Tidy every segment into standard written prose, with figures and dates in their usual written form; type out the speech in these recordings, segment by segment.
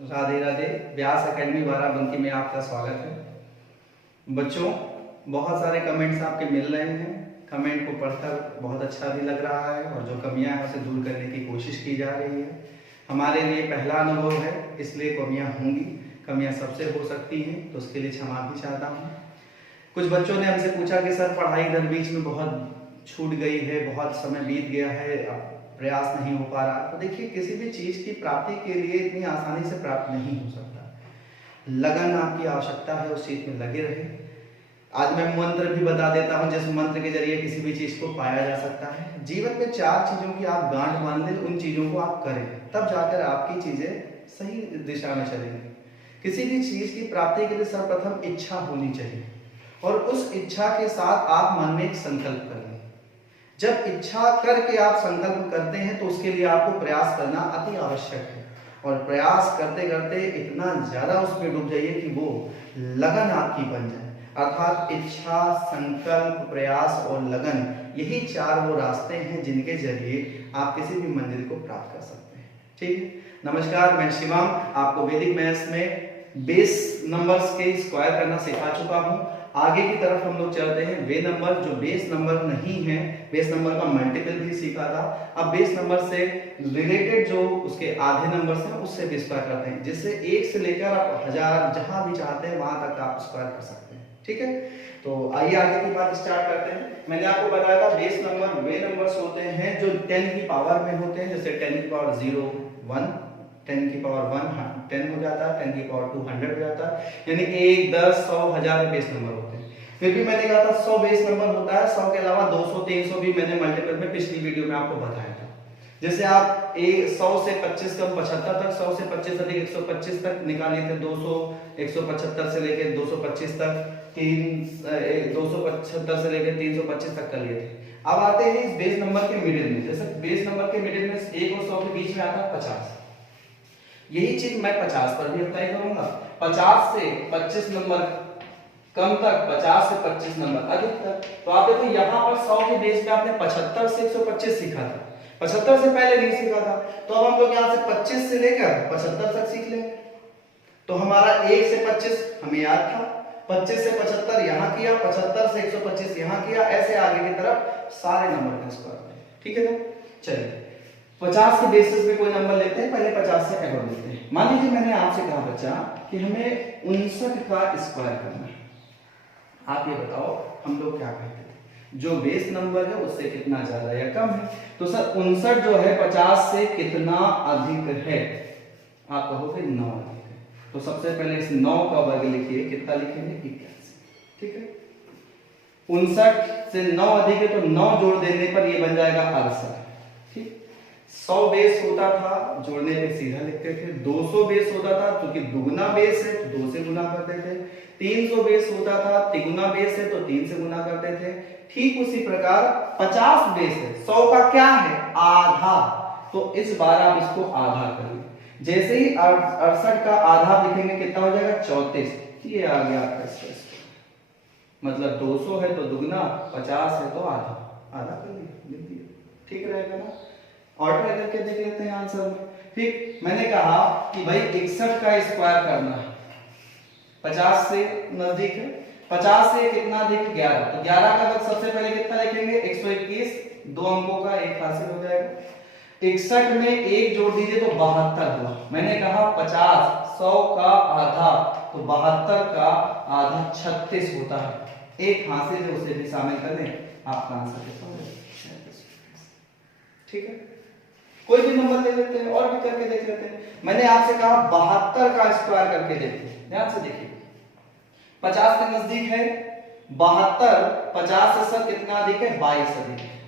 राधे राधे। व्यास academy Barabanki में आपका स्वागत है। बच्चों, बहुत सारे कमेंट्स आपके मिल रहे हैं। कमेंट को पढ़कर बहुत अच्छा भी लग रहा है और जो कमियां हैं उसे दूर करने की कोशिश की जा रही है। हमारे लिए पहला अनुभव है, इसलिए कमियां होंगी, कमियां सबसे हो सकती हैं, तो उसके लिए क्षमा भी चाहता हूँ। कुछ बच्चों ने हमसे पूछा कि सर पढ़ाई दर बीच में बहुत छूट गई है, बहुत समय बीत गया है, प्रयास नहीं हो पा रहा। तो देखिए, किसी भी चीज की प्राप्ति के लिए इतनी आसानी से प्राप्त नहीं हो सकता। लगन आपकी आवश्यकता है, उस चीज में लगे रहे। आज मैं मंत्र भी बता देता हूं, जिस मंत्र के जरिए किसी भी चीज को पाया जा सकता है। जीवन में 4 चीजों की आप गांठ बांध लें, उन चीजों को आप करें, तब जाकर आपकी चीजें सही दिशा में चलेंगी। किसी भी चीज की प्राप्ति के लिए सर्वप्रथम इच्छा होनी चाहिए और उस इच्छा के साथ आप मन में एक संकल्प कर लें। जब इच्छा करके आप संकल्प करते हैं तो उसके लिए आपको प्रयास करना अति आवश्यक है और प्रयास करते करते इतना ज्यादा उसमें डूब जाइए कि वो लगन आपकी बन जाए। अर्थात इच्छा, संकल्प, प्रयास और लगन, यही 4 वो रास्ते हैं जिनके जरिए आप किसी भी मंजिल को प्राप्त कर सकते हैं। ठीक है। नमस्कार, मैं शिवम आपको वैदिक मैथ्स में बेस नंबर्स के स्क्वायर करना सिखा चुका हूं। आगे की तरफ हम लोग चलते हैं। वे नंबर जो बेस नंबर नहीं है, बेस नंबर का मल्टीपल भी सीखा था। अब बेस नंबर से रिलेटेड जो उसके आधे नंबर्स हैं उससे भी स्क्वायर करते हैं, जिससे 1 से लेकर आप 1000 जहां भी चाहते हैं वहां तक आप स्क्वायर कर सकते हैं। ठीक है, तो आइए आगे की बात स्टार्ट करते हैं। मैंने आपको बताया था बेस नंबर वे नंबर्स होते हैं जो 10 की पावर में होते हैं। जैसे 10 की पावर 0 1, 10 की पावर 1 10 हो जाता है, 10 की पावर 2 100 हो जाता है, यानी कि 1 10 100 1000 बेस नंबर होते हैं। फिर भी मैंने कहा था 100 बेस नंबर होता है। 100 के अलावा 200 300 भी मैंने मल्टीपल में पिछली वीडियो में आपको बताया था। जैसे आप 100 से 25 कम 75 तक, 100 से 25 अधिक 125 तक निकालिए थे। 200 175 से लेकर 225 तक, 275 से लेकर 325 तक कर लिए थे। अब आते हैं इस बेस नंबर के मिडिल में। जैसे बेस नंबर के मिडिल में 1 और 100 के बीच में आता है 50। यही चीज मैं 50 पर भी अप्लाई करूंगा। 50 से 25 नंबर कम तक, 50 से 25 नंबर अधिक तक। तो आप देखो यहाँ पर 100 के बेस पे आपने 75 से 125 सीखा था, 75 से पहले नहीं सीखा था। तो अब हम लोग यहाँ से 25 से लेकर 75 तक सीख लें। तो हमारा 1 से 25 हमें याद था, 25 से 75 यहाँ किया, 75 से 125 यहाँ किया, ऐसे आगे की तरफ सारे नंबर का स्क्वायर। ठीक है ना। चलिए 50 के बेसिस पे कोई नंबर लेते हैं, पहले 50 से एवं लेते हैं। मान लीजिए मैंने आपसे कहा बच्चा कि हमें 59 का स्क्वायर करना है। आप ये बताओ हम लोग क्या कहते हैं, जो बेस नंबर है उससे कितना ज्यादा या कम है। तो सर 59 जो है 50 से कितना अधिक है, आप कहोगे 9 अधिक है। तो सबसे पहले इस 9 का वर्ग लिखिए, कितना लिखेंगे 81। ठीक है, 59 से 9 अधिक है तो 9 जोड़ देने पर ये बन जाएगा 68। ठीक, 100 बेस होता था, जोड़ने पे सीधा लिखते थे। 200 बेस होता था, क्योंकि दुगुना बेस है तो 2 से गुना करते थे। 300 बेस होता था, तिगुना बेस है तो 3 से गुना करते थे। ठीक उसी प्रकार 50 बेस है, 100 का क्या है आधा, तो इस बार आप इसको आधा करिए। जैसे ही 68 का आधा लिखेंगे कितना हो जाएगा 34। ये आ गया आपका स्क्वायर। मतलब 200 है तो दुगना, 50 है तो आधा, आधा कर लिख। ठीक रहेगा ना। ऑल्टर करके देख लेते हैं आंसर में। ठीक, मैंने कहा कि भाई 61 का स्क्वायर करना है, 50 से नजदीक है, 50 से कितना अधिक 11, तो 11 का वर्ग सबसे पहले कितना लिखेंगे 121, 2 अंकों का एक हासिल हो जाएगा। 61 में 1 जोड़ दीजिए तो 72 हुआ। मैंने कहा 50 100 का आधा, तो 72 का आधा 36 होता है। एक हासिल है उसे भी शामिल कर लें, आपका आंसर कितना हो जाएगा। ठीक है, कोई भी नंबर ले लेते हैं और भी करके देख लेते हैं। मैंने आपसे कहा 72 का स्क्वायर करके देखिए, ध्यान से देखिए। 50 के नजदीक है 72, 50 से सर कितना अधिक है 22 अधिक है।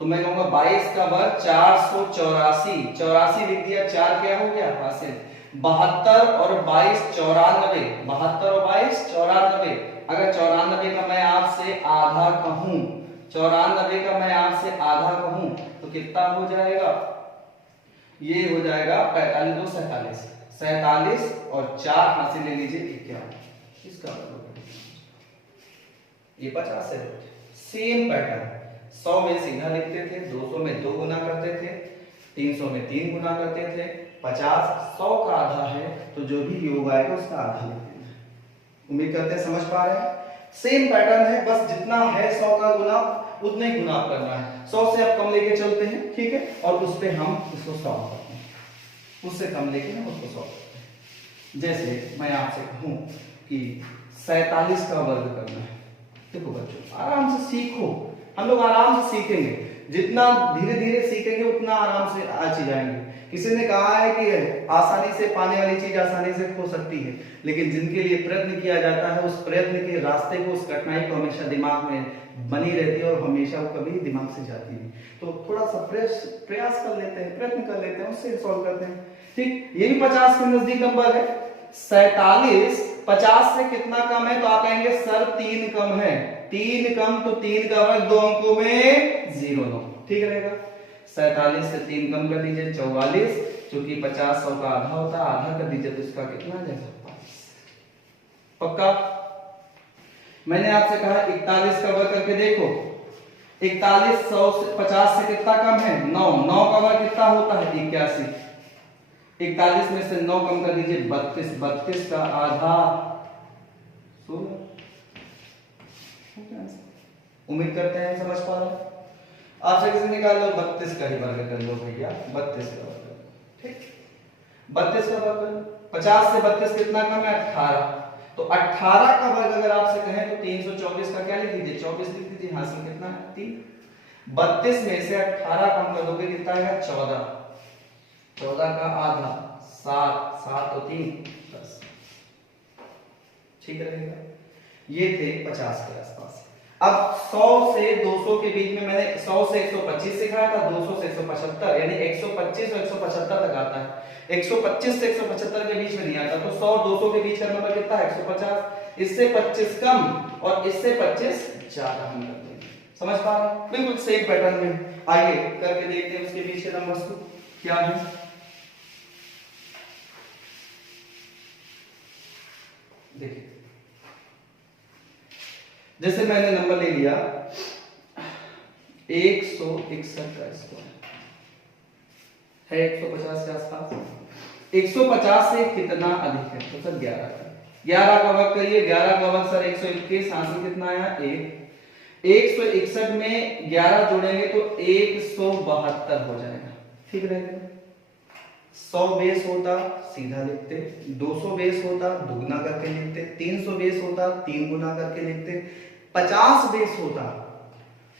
तो मैं कहूंगा 22 का वर्ग 484, 84 लिख दिया, 4 क्या हो गया हासिल। 72 और 22 94, 72 और 22 94। अगर 94 का मैं आपसे आधा कहूं, 94 का मैं आपसे आधा कहूं तो कितना हो जाएगा, ये हो जाएगा 45 2 47, 47 और 4 हासिल ले लीजिए 51। इसका ये 50 है। सेम पैटर्न, 100 में सीधा लिखते थे, 200 में 2 गुना करते थे, 300 में 3 गुना करते थे, 50 100 का आधा है तो जो भी योग आएगा उसका आधा लिख देना है। उम्मीद करते हैं समझ पा रहे हैं। सेम पैटर्न है, बस जितना है 100 का गुना उतना ही गुना करना है। 100 से आप कम लेके चलते हैं, ठीक है, और उस पे हम इसको सॉल्व करते हैं, उससे कम लेके हम उसको सॉल्व करते हैं। जैसे मैं आपसे कहूं कि 47 का वर्ग करना है। देखो बच्चों आराम से सीखो, हम लोग आराम से सीखेंगे, जितना धीरे धीरे सीखेंगे उतना आराम से आज जाएंगे। किसी ने कहा है कि आसानी से पाने वाली चीज आसानी से खो सकती है, लेकिन जिनके लिए प्रयत्न किया जाता है उस प्रयत्न के रास्ते को, उस कठिनाई को हमेशा दिमाग में बनी रहती है और हमेशा वो कभी दिमाग से जाती नहीं। तो थोड़ा सा प्रयास कर लेते हैं, प्रयत्न कर लेते हैं, उससे सॉल्व करते हैं। ठीक, ये भी 50 के नजदीक नंबर है। 47 50 से कितना कम है? तो आप कहेंगे सर 3 कम है। 3 कम तो 3 का वर्ग 2 अंकों में 0 9, ठीक रहेगा। 47 से 3 कम कर दीजिए 44, क्योंकि 50 100 का आधा होता है, आधा कर दीजिए तो इसका कितना आ जाएगा 5। पक्का? मैंने आपसे कहा 41 का वर्ग करके देखो। 41 100 से 50 से कितना कम है? 9। 9 का वर्ग कितना होता है? 81। 41 में से 9 कम कर दीजिए 32। 32 का आधा 16। उम्मीद करते हैं समझ पा रहे हैं। आपसे किसी निकाल लो 32 का ही वर्ग कर लो भैया, 32 का वर्ग, ठीक, 32 का वर्ग। 50 से 32 कितना कम है? 18। तो 18 का वर्ग अगर आपसे कहें तो 324 का क्या लिख दीजिए? 24 लिख दीजिए। हासिल कितना है? 3। 32 में से 18 कम कर दोगे कितना आएगा? 14। 14 का आधा 7। 7 तो 3 10, ठीक रहेगा। ये थे 50 के आसपास। अब 100 से 200 के बीच में मैंने 100 से 125 सिखाया था, 200 से 175, यानी 125 और 175 तक आता है। 125 से 175 के बीच में नहीं आता, तो 100 200 के बीच का नंबर कितना है? 150। इससे 25 कम और इससे 25 ज्यादा हम करते हैं। समझ पा रहे हैं? बिल्कुल सेम पैटर्न में। आइए करके देखते हैं उसके बीच के नंबर्स को क्या है। देखिए जैसे मैंने नंबर ले लिया 161 का स्क्वायर है 150 के आसपास। 150 से कितना अधिक है? तो सर 11 का। 11 का वर्ग करिए। 11 का वर्ग सर 121। हासिल कितना आया? 1। 161 में 11 जोड़ेंगे तो 172 हो जाएगा, ठीक रहेगा। 100 बेस होता सीधा लिखते, 200 बेस होता दुगना करके लिखते, 300 बेस होता 3 गुना करके लिखते, 50 बेस होता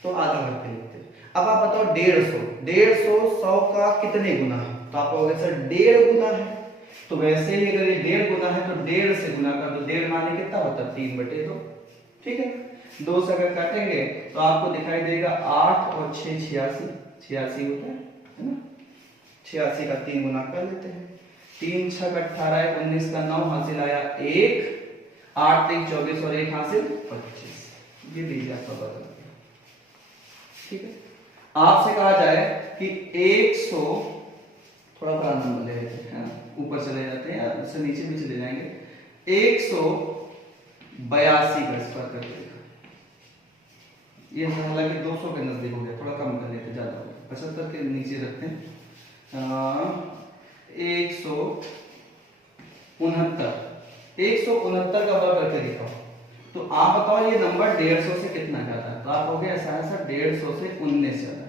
तो आधा करके लिखते। अब आप बताओ 150 100 का कितने गुना है? तो आप कहोगे सर 1.5 गुना है। तो वैसे ही अगर ये 1.5 गुना है तो 1.5 से गुना कर दो। 1.5 माने कितना होता है? 3/2, ठीक है। 2 से अगर काटेंगे तो आपको दिखाई देगा 8 और 6 86 होता है ना। 86 का 3 गुना कर लेते हैं। 3 6 का 18, 19 का 9, हासिल आया 1। 8 3 24 और 1 हासिल 25। ये लीजिए आपका बदल, ठीक है। आपसे कहा जाए कि 100, थोड़ा बड़ा नंबर ले लेते हैं, ऊपर चले जाते हैं या उससे नीचे भी चले जाएंगे। 182 का स्क्वायर करके देखो। ये हालांकि 200 के नजदीक हो गया, थोड़ा कम कर लेते, ज्यादा हो गया। 75 के नीचे रखते हैं। 169 का वर्ग करके दिखाओ। तो आप बताओ ये नंबर 150 से कितना ज्यादा है? तो आप कहोगे ऐसा है सर 150 से 19 ज्यादा है।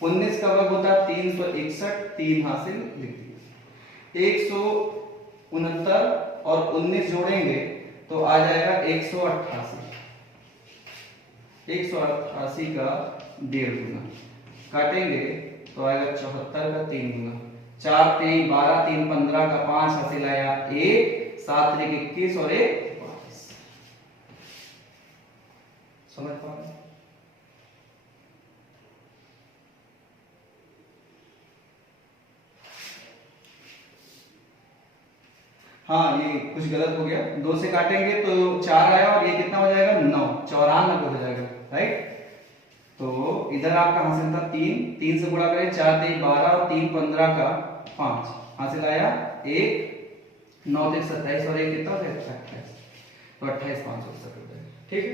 19 का वर्ग होता है 361, 3 हासिल लिख दिया। 169 और 19 जोड़ेंगे तो आ जाएगा 188। 188 का 1.5 गुना काटेंगे तो आएगा 74 का 3 गुना। 4 3 12 3 15 का 5 हासिल आया 1। 7 3 21 और 1 22। समझ पा रहे? हाँ ये कुछ गलत हो गया। 2 से काटेंगे तो 4 आया और ये कितना हो जाएगा? 9। 94 हो जाएगा, राइट। तो इधर आपका हासिल था 3, 3 से गुणा करें 4 3 12 और 3 15 का 5 हासिल आया 1। 9 3 27 और 1 कितना हो गया? 28। तो 28 570 हो जाएगा, ठीक है।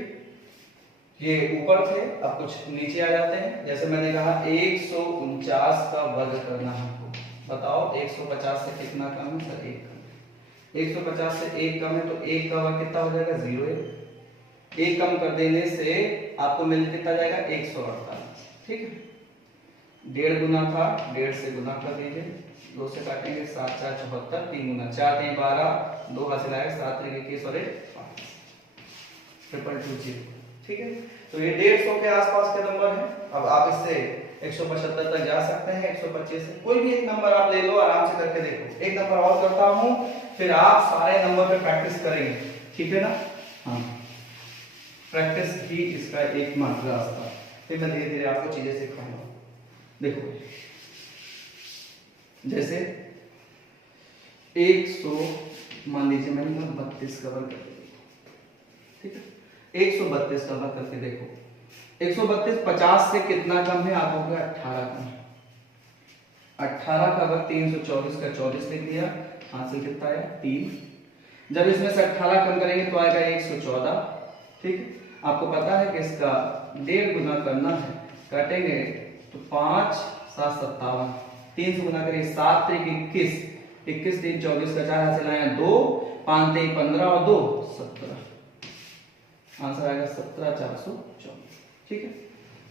ये ऊपर थे, अब कुछ नीचे आ जाते हैं। जैसे मैंने कहा 149 का वर्ग करना है हमको, बताओ 150 से कितना कम है सर? 1 कम है। 150 से 1 कम है तो 1 का वर्ग कितना हो जाएगा? 0 है। 1 कम कर देने से आपको मिल कितना जाएगा? 148। ठीक है, 1.5 गुना था, 1.5 से गुना कर दीजिए, 2 से काटेंगे 7 4 74, 3 गुना 4 3 12, 2 हासिल आएगा 7 3 21 और 5 220। ठीक है, तो ये 150 के आसपास के नंबर है। अब आप इससे 175 तक जा सकते हैं, 125 से कोई भी एक नंबर आप ले लो, आराम से करके देखो। एक नंबर और करता हूं, फिर आप सारे नंबर पे प्रैक्टिस करेंगे। ठीक है ना? हाँ, प्रैक्टिस ही इसका एकमात्र रास्ता। फिर मैं धीरे धीरे आपको चीजें सिखाऊंगा। देखो, जैसे 100 मान लीजिए मैंने 32 कवर कर दिया। ठीक है, 132 कवर करके देखो। 132 50 से कितना कम है? आप हो गया 18 कम है। 18 का वर्ग 324 का 24 लिख दिया, हासिल कितना आया? 3। जब इसमें से 18 कम करेंगे तो आएगा 114। ठीक है, आपको पता है कि इसका 1.5 गुना करना है, काटेंगे तो 5 7 57, 3 से गुना करिए 7 3 21, 21 3 24 का 4 हासिल आया 2, 5 3 15 और 2 17, आंसर आएगा 17424। ठीक है,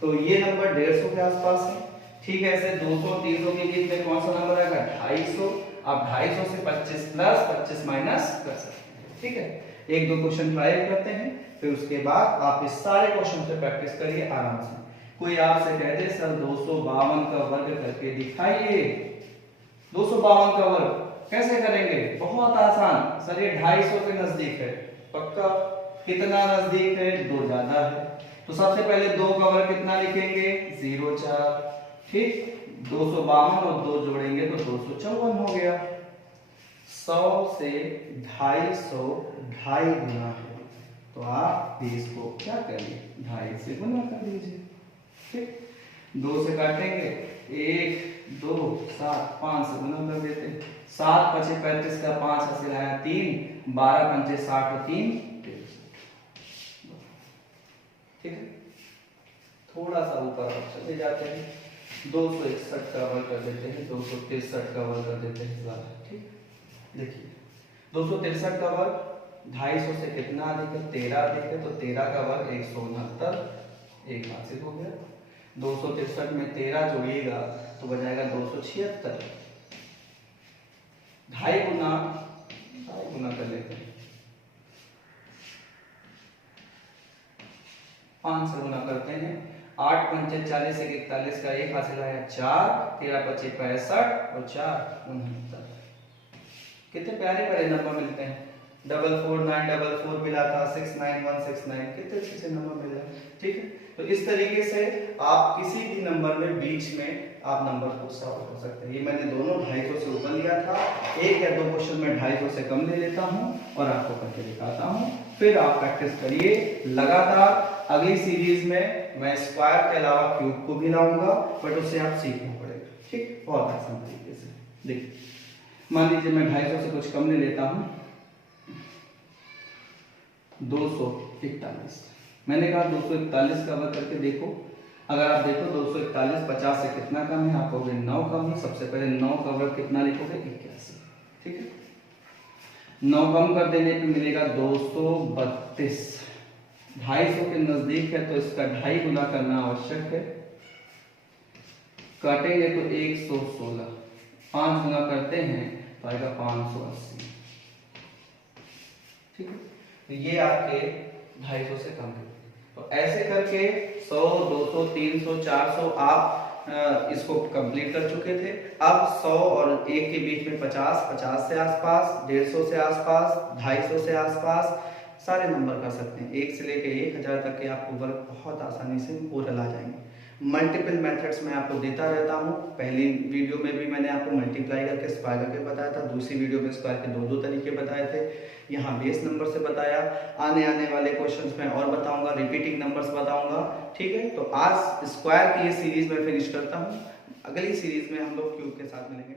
तो ये नंबर 150 के आसपास है। ठीक है, ऐसे 200 300 के बीच में कौन सा नंबर आएगा? 250। आप 250 से 25 प्लस 25 माइनस कर सकते हैं। ठीक है, एक दो क्वेश्चन ट्राई करते हैं, फिर उसके बाद आप इस सारे क्वेश्चन से प्रैक्टिस करिए आराम से। कोई आपसे कहते सर 252 का वर्ग करके दिखाइए। 252 का वर्ग कैसे करेंगे? बहुत आसान सर, ये 250 के नजदीक है। पक्का? कितना नजदीक है? 2 ज्यादा है। तो सबसे पहले 2 का वर्ग कितना लिखेंगे? 0 4। ठीक, 252 और 2 जोड़ेंगे तो 254 हो गया। 100 से 250 2.5 गुना है, तो आप 20 को क्या करिए? 2.5 से गुना कर दीजिए। ठीक, 2 से काटेंगे 1 2 7, 5 से गुना कर देते हैं। 7 5 35 का 5 हासिल आया 3, 12 5 60 और 3 63। ठीक है, थोड़ा सा ऊपर आप चले जाते हैं, 261 का वर्ग कर देते हैं, 263 का वर्ग कर देते हैं ज्यादा। ठीक, देखिए 263 का वर्ग 250 से कितना अधिक है? 13 अधिक है, तो 13 का वर्ग 169, 1 हासिल हो गया। 263 में 13 जोड़िएगा तो बजाएगा 276। 2.5 गुना कर लेते हैं, 5 से गुना करते हैं। 8 पंचे 40 से 41 का 1 हासिल आया 4, 13 पचे 65 और 4 69। कितने प्यारे प्यारे नंबर मिलते हैं। 44944 मिला था, 69169, कितने अच्छे अच्छे नंबर मिल रहे हैं। ठीक है, तो इस तरीके से आप किसी भी नंबर में बीच में आप नंबर को सॉल्व कर सकते हैं। ये मैंने दोनों 250 से ऊपर लिया था, एक या दो क्वेश्चन में 250 से कम ले लेता हूँ और आपको करके दिखाता हूँ, फिर आप प्रैक्टिस करिए लगातार। अगली सीरीज में मैं स्क्वायर के अलावा क्यूब को भी लाऊंगा, बट उससे आप सीखना पड़ेगा। ठीक, बहुत आसान तरीके से। देखिए, मान लीजिए मैं 250 से कुछ कम ले लेता हूँ, 241। मैंने कहा 241 का वर्ग करके देखो। अगर आप देखो 241 50 से कितना कम है? आप कहोगे 9 कम है। सबसे पहले 9 का वर्ग कितना लिखोगे? 81। ठीक है, 9 कम कर देने पे मिलेगा 232। 250 के नजदीक है तो इसका 2.5 गुना करना आवश्यक है। काटेंगे तो 116, 5 गुना करते हैं तो आएगा 580। ठीक है, तो ये आपके 250 से कम है। तो ऐसे करके 100 200 300 400 आप इसको कंप्लीट कर चुके थे। अब 100 और 1 के बीच में 50 50 से आसपास, 150 से आसपास, 250 से आसपास सारे नंबर कर सकते हैं। 1 से लेकर 1000 तक के आपको वर्ग बहुत आसानी से ओरल आ जाएंगे। मल्टीपल मेथड्स मैं आपको देता रहता हूँ। पहली वीडियो में भी मैंने आपको मल्टीप्लाई करके स्क्वायर करके बताया था, दूसरी वीडियो में स्क्वायर के दो तरीके बताए थे, यहाँ बेस नंबर से बताया। आने वाले क्वेश्चंस में और बताऊंगा, रिपीटिंग नंबर्स बताऊंगा। ठीक है, तो आज स्क्वायर की ये सीरीज में फिनिश करता हूँ। अगली सीरीज में हम लोग क्यूब के साथ मिलेंगे।